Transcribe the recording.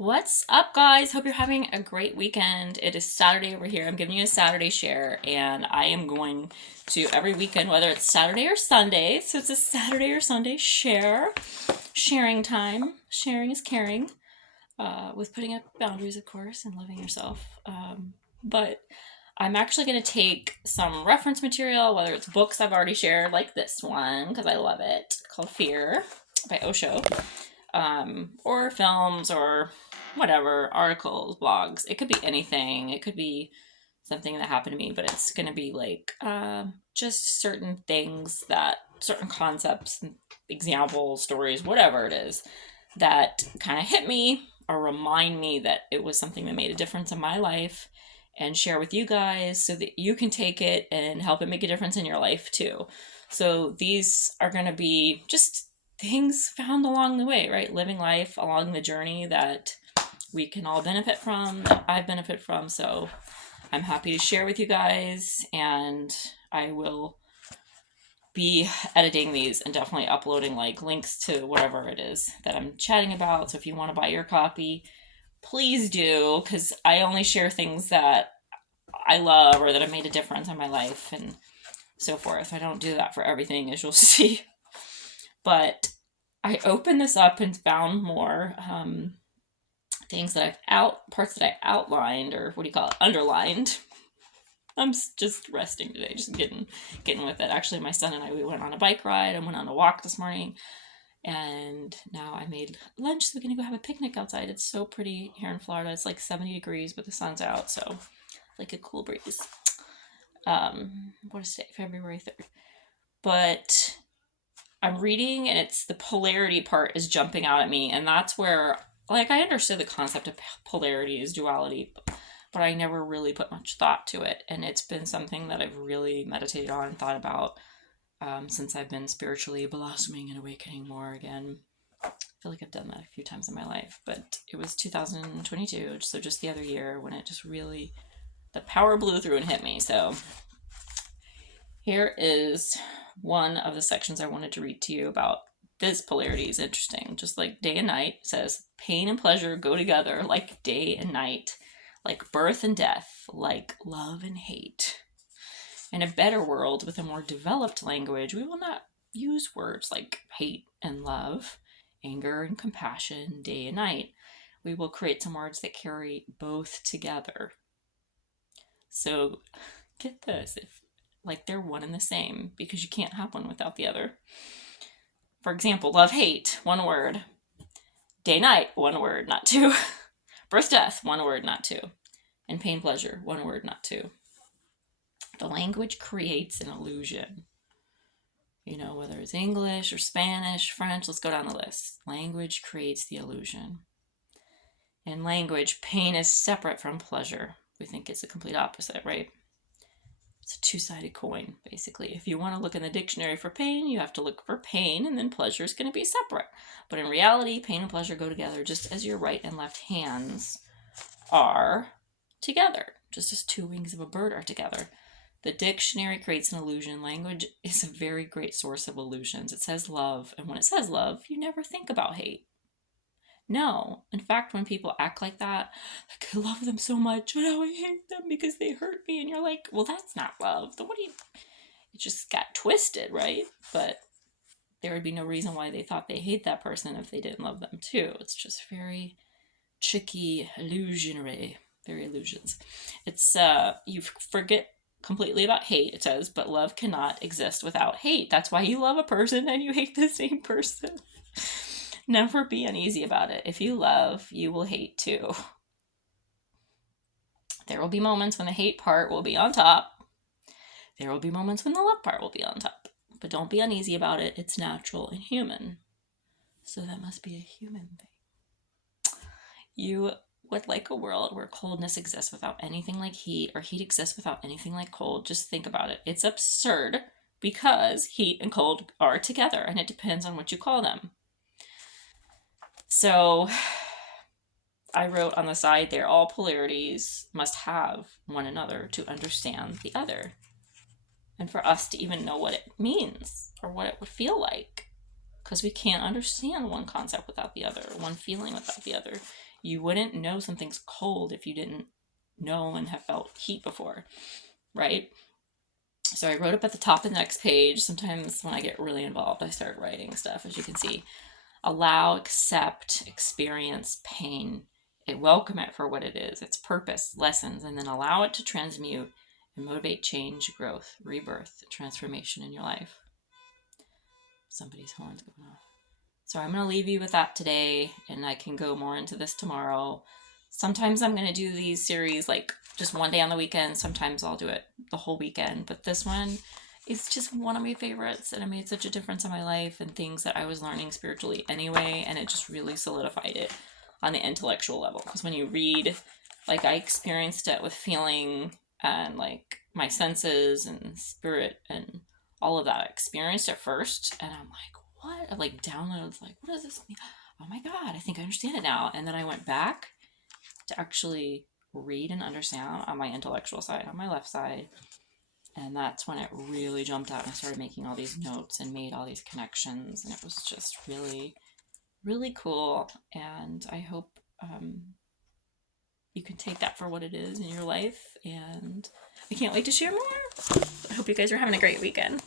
What's up, guys? Hope you're having a great weekend. It is Saturday over here. I'm giving you a Saturday share, and I am going to every weekend, whether it's Saturday or Sunday. So it's a Saturday or Sunday sharing time. Sharing is caring, with putting up boundaries, of course, and loving yourself. But I'm actually going to take some reference material, whether it's books I've already shared, like this one, because I love it, called Fear by Osho, or films or whatever, articles, blogs. It could be anything. It could be something that happened to me, but it's going to be like just certain things that, certain concepts, examples, stories, whatever it is, that kind of hit me or remind me that it was something that made a difference in my life, and share with you guys so that you can take it and help it make a difference in your life too. So these are going to be just things found along the way, right? Living life along the journey that we can all benefit from, that I benefit from. So I'm happy to share with you guys, and I will be editing these and definitely uploading like links to whatever it is that I'm chatting about. So if you want to buy your copy, please do, because I only share things that I love or that have made a difference in my life and so forth. I don't do that for everything, as you'll see. But I opened this up and found more things that parts that I outlined, or what do you call it, underlined. I'm just resting today, just getting with it. Actually, my son and I, we went on a bike ride and went on a walk this morning, and now I made lunch, so we're gonna go have a picnic outside. It's so pretty here in Florida. It's like 70 degrees, but the sun's out, so like a cool breeze. What is today? February 3rd. But I'm reading, and it's the polarity part is jumping out at me, and that's where, like, I understood the concept of polarities, duality, but I never really put much thought to it, and it's been something that I've really meditated on and thought about since I've been spiritually blossoming and awakening more again. I feel like I've done that a few times in my life, but it was 2022, so just the other year, when it just really, the power blew through and hit me. So here is one of the sections I wanted to read to you about. This polarity is interesting. Just like day and night, it says pain and pleasure go together like day and night, like birth and death, like love and hate. In a better world with a more developed language, we will not use words like hate and love, anger and compassion, day and night. We will create some words that carry both together. So get this, if like they're one and the same, because you can't have one without the other. For example, love, hate, one word. Day, night, one word, not two. Birth, death, one word, not two. And pain, pleasure, one word, not two. The language creates an illusion. You know, whether it's English or Spanish, French, let's go down the list. Language creates the illusion. In language, pain is separate from pleasure. We think it's the complete opposite, right? It's a two-sided coin, basically. If you want to look in the dictionary for pain, you have to look for pain, and then pleasure is going to be separate. But in reality, pain and pleasure go together just as your right and left hands are together, just as two wings of a bird are together. The dictionary creates an illusion. Language is a very great source of illusions. It says love, and when it says love, you never think about hate. No. In fact, when people act like that, like, I love them so much, but now I hate them because they hurt me, and you're like, well, that's not love. Then it just got twisted, right? But there would be no reason why they thought they hate that person if they didn't love them too. It's just very tricky, illusionary, very illusions. It's, you forget completely about hate, it says, but love cannot exist without hate. That's why you love a person and you hate the same person. Never be uneasy about it. If you love, you will hate too. There will be moments when the hate part will be on top. There will be moments when the love part will be on top. But don't be uneasy about it. It's natural and human. So that must be a human thing. You would like a world where coldness exists without anything like heat, or heat exists without anything like cold. Just think about it. It's absurd because heat and cold are together, and it depends on what you call them. So I wrote on the side there, all polarities must have one another to understand the other, and for us to even know what it means or what it would feel like, because we can't understand one concept without the other, one feeling without the other. You wouldn't know something's cold if you didn't know and have felt heat before, right? So I wrote up at the top of the next page. Sometimes when I get really involved, I start writing stuff, as you can see. Allow, accept, experience pain. Welcome it for what it is, its purpose, lessons, and then allow it to transmute and motivate change, growth, rebirth, transformation in your life. Somebody's horn's going off. So I'm going to leave you with that today, and I can go more into this tomorrow. Sometimes I'm going to do these series like just one day on the weekend. Sometimes I'll do it the whole weekend. But this one is just one of my favorites, and it made such a difference in my life and things that I was learning spiritually anyway, and it just really solidified it on the intellectual level. Because when you read, like I experienced it with feeling and like my senses and spirit and all of that. I experienced it first, and I'm like, what? I like downloads, like, what does this mean? Oh my God, I think I understand it now. And then I went back to actually read and understand on my intellectual side, on my left side. And that's when it really jumped out, and I started making all these notes and made all these connections. And it was just really, really cool. And I hope you can take that for what it is in your life. And I can't wait to share more. I hope you guys are having a great weekend.